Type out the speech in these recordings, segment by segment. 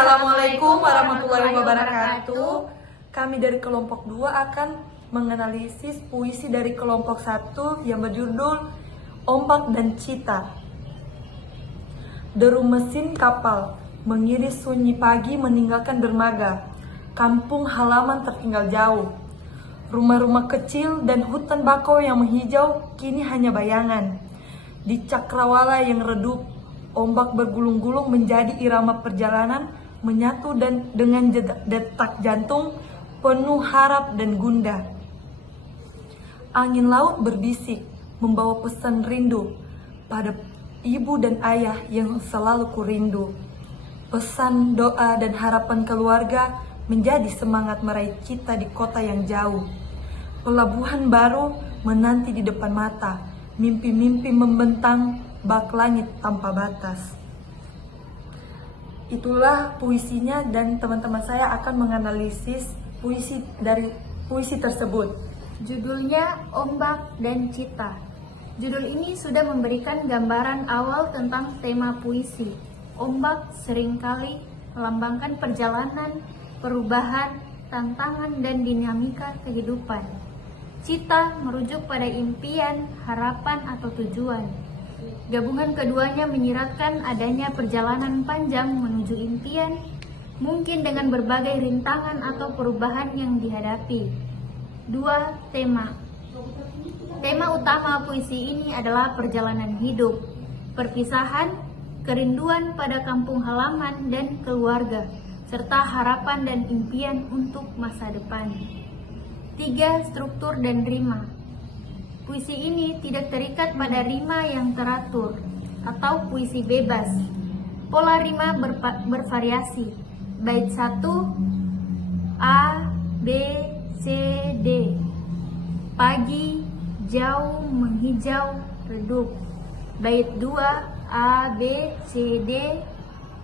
Assalamualaikum warahmatullahi wabarakatuh. Kami dari kelompok 2 akan menganalisis puisi dari kelompok 1 yang berjudul Ombak dan Cita. Deru mesin kapal mengiris sunyi pagi meninggalkan dermaga. Kampung halaman tertinggal jauh. Rumah-rumah kecil dan hutan bakau yang menghijau kini hanya bayangan. Di cakrawala yang redup, ombak bergulung-gulung menjadi irama perjalanan, menyatu dan dengan detak jantung penuh harap dan gundah. Angin laut berbisik, membawa pesan rindu pada ibu dan ayah yang selalu kurindu. Pesan, doa, dan harapan keluarga menjadi semangat meraih cita di kota yang jauh. Pelabuhan baru menanti di depan mata, mimpi-mimpi membentang bak langit tanpa batas. Itulah puisinya dan teman-teman saya akan menganalisis puisi tersebut. Judulnya Ombak dan Cita. Judul ini sudah memberikan gambaran awal tentang tema puisi. Ombak seringkali melambangkan perjalanan, perubahan, tantangan, dan dinamika kehidupan. Cita merujuk pada impian, harapan, atau tujuan. Gabungan keduanya menyiratkan adanya perjalanan panjang menuju impian, mungkin dengan berbagai rintangan atau perubahan yang dihadapi. 2. Tema. Tema utama puisi ini adalah perjalanan hidup, perpisahan, kerinduan pada kampung halaman dan keluarga, serta harapan dan impian untuk masa depan. 3. Struktur dan rima. Puisi ini tidak terikat pada rima yang teratur atau puisi bebas. Pola rima bervariasi. Bait 1 A, B, C, D. Pagi, jauh, menghijau, redup. Bait 2 A, B, C, D.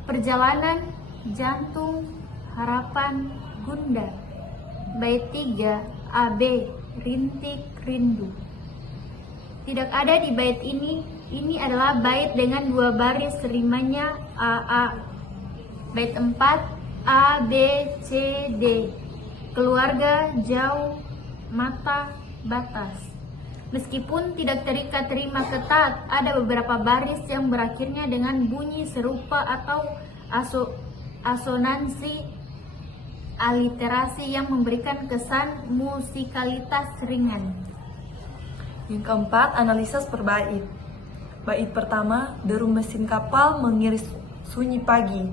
Perjalanan, jantung, harapan, gundah. Bait 3 A, B, rintik, rindu. Tidak ada di bait ini adalah bait dengan 2 baris rimanya AA. Bait 4 A, B, C, D. Keluarga, jauh, mata, batas. Meskipun tidak terikat rima ketat, ada beberapa baris yang berakhirnya dengan bunyi serupa atau asonansi aliterasi yang memberikan kesan musikalitas ringan. Yang keempat, analisis per bait. Bait pertama, deru mesin kapal mengiris sunyi pagi.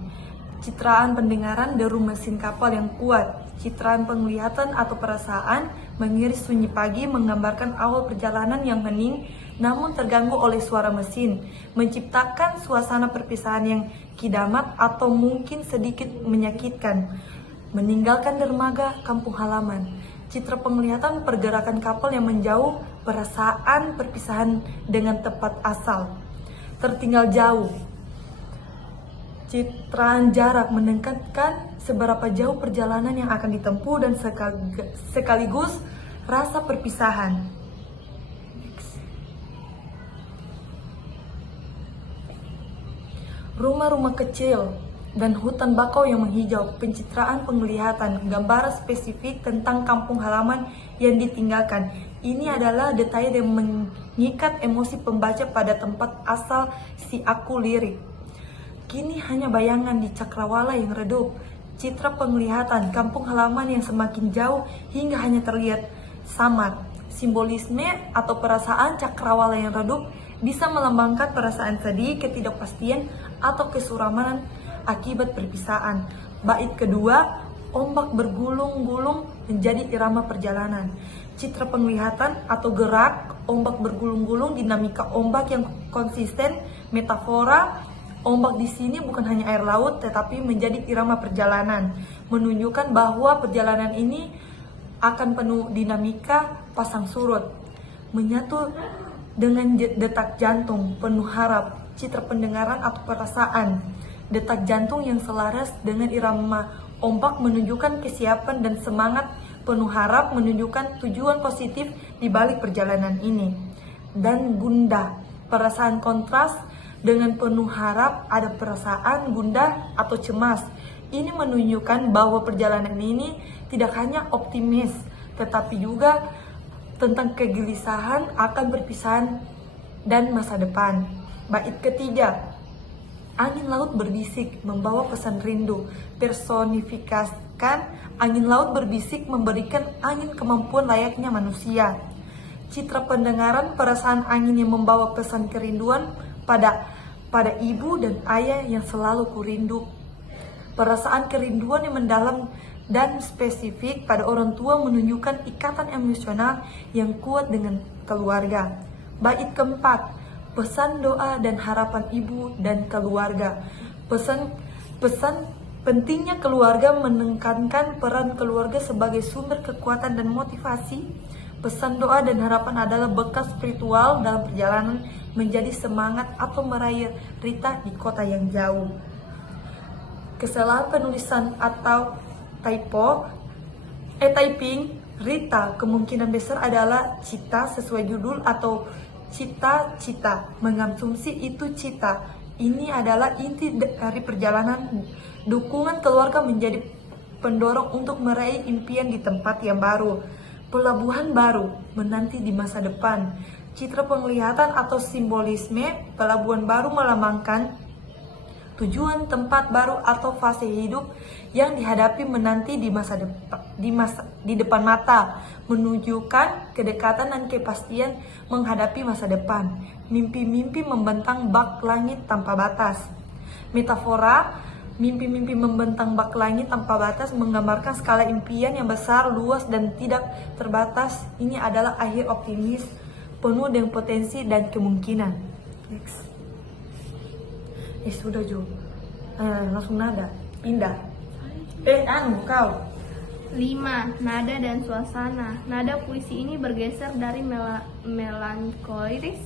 Citraan pendengaran deru mesin kapal yang kuat. Citraan penglihatan atau perasaan mengiris sunyi pagi menggambarkan awal perjalanan yang hening namun terganggu oleh suara mesin, menciptakan suasana perpisahan yang kidamat atau mungkin sedikit menyakitkan. Meninggalkan dermaga kampung halaman. Citra penglihatan pergerakan kapal yang menjauh, perasaan perpisahan dengan tempat asal. Tertinggal jauh. Citraan jarak menekankan seberapa jauh perjalanan yang akan ditempuh dan sekaligus rasa perpisahan. Rumah-rumah kecil dan hutan bakau yang menghijau, pencitraan penglihatan, gambaran spesifik tentang kampung halaman yang ditinggalkan. Ini adalah detail yang mengikat emosi pembaca pada tempat asal si aku lirik. Kini hanya bayangan di cakrawala yang redup, citra penglihatan kampung halaman yang semakin jauh hingga hanya terlihat samar. Simbolisme atau perasaan cakrawala yang redup bisa melambangkan perasaan sedih, ketidakpastian, atau kesuraman akibat perpisahan. Bait kedua, ombak bergulung-gulung menjadi irama perjalanan. Citra penglihatan atau gerak ombak bergulung-gulung, dinamika ombak yang konsisten, metafora ombak di sini bukan hanya air laut tetapi menjadi irama perjalanan, menunjukkan bahwa perjalanan ini akan penuh dinamika pasang surut, menyatu dengan detak jantung penuh harap, citra pendengaran atau perasaan. Detak jantung yang selaras dengan irama ombak menunjukkan kesiapan dan semangat, penuh harap menunjukkan tujuan positif di balik perjalanan ini. Dan gundah, perasaan kontras dengan penuh harap, ada perasaan gundah atau cemas Ini menunjukkan bahwa perjalanan ini tidak hanya optimis, tetapi juga tentang kegelisahan akan perpisahan dan masa depan. Bait ketiga, angin laut berbisik membawa pesan rindu. Personifikasikan angin laut berbisik memberikan angin kemampuan layaknya manusia. Citra pendengaran perasaan angin yang membawa pesan kerinduan pada ibu dan ayah yang selalu kurindu. Perasaan kerinduan yang mendalam dan spesifik pada orang tua menunjukkan ikatan emosional yang kuat dengan keluarga. Bait keempat, pesan doa dan harapan ibu dan keluarga. Pesan pentingnya keluarga menekankan peran keluarga sebagai sumber kekuatan dan motivasi. Pesan doa dan harapan adalah bekal spiritual dalam perjalanan menjadi semangat atau meraih Rita di kota yang jauh. Kesalahan penulisan atau typing Rita kemungkinan besar adalah cita sesuai judul atau cita-cita. Mengasumsi itu cita. Ini adalah inti dari perjalanan. Dukungan keluarga menjadi pendorong untuk meraih impian di tempat yang baru. Pelabuhan baru menanti di masa depan. Citra penglihatan atau simbolisme pelabuhan baru melambangkan tujuan tempat baru atau fase hidup yang dihadapi menanti di depan mata, menunjukkan kedekatan dan kepastian menghadapi masa depan. Mimpi-mimpi membentang bak langit tanpa batas. Metafora mimpi-mimpi membentang bak langit tanpa batas menggambarkan skala impian yang besar, luas, dan tidak terbatas. Ini adalah akhir optimis, penuh dengan potensi dan kemungkinan. Next. Sudah Jo. Langsung nada. Pindah. Kau. 5. Nada dan suasana. Nada puisi ini bergeser dari melankolis,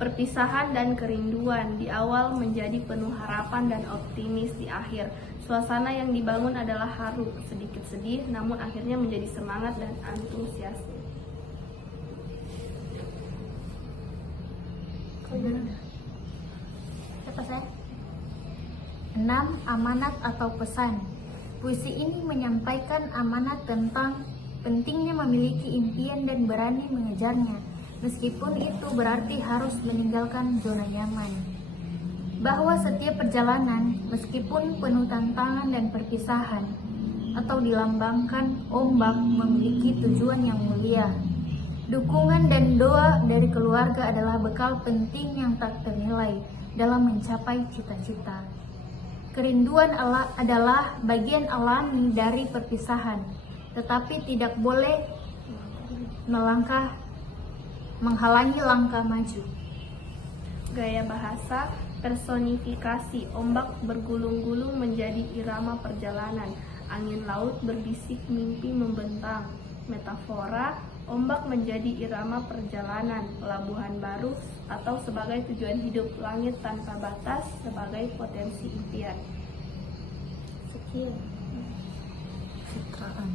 perpisahan dan kerinduan di awal menjadi penuh harapan dan optimis di akhir. Suasana yang dibangun adalah haru, sedikit sedih, namun akhirnya menjadi semangat dan antusiasme. Siapa saya? 6. Amanat atau pesan. Puisi ini menyampaikan amanat tentang pentingnya memiliki impian dan berani mengejarnya, meskipun itu berarti harus meninggalkan zona nyaman. Bahwa setiap perjalanan, meskipun penuh tantangan dan perpisahan, atau dilambangkan ombak, memiliki tujuan yang mulia. Dukungan dan doa dari keluarga adalah bekal penting yang tak ternilai dalam mencapai cita-cita. Kerinduan adalah bagian alami dari perpisahan, tetapi tidak boleh menghalangi langkah maju. Gaya bahasa, personifikasi, ombak bergulung-gulung menjadi irama perjalanan, angin laut berbisik mimpi membentang. Metafora, ombak menjadi irama perjalanan, pelabuhan baru atau sebagai tujuan hidup, langit tanpa batas sebagai potensi impian. Sekian. Citraan.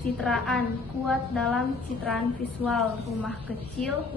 Citraan, kuat dalam citraan visual, rumah kecil,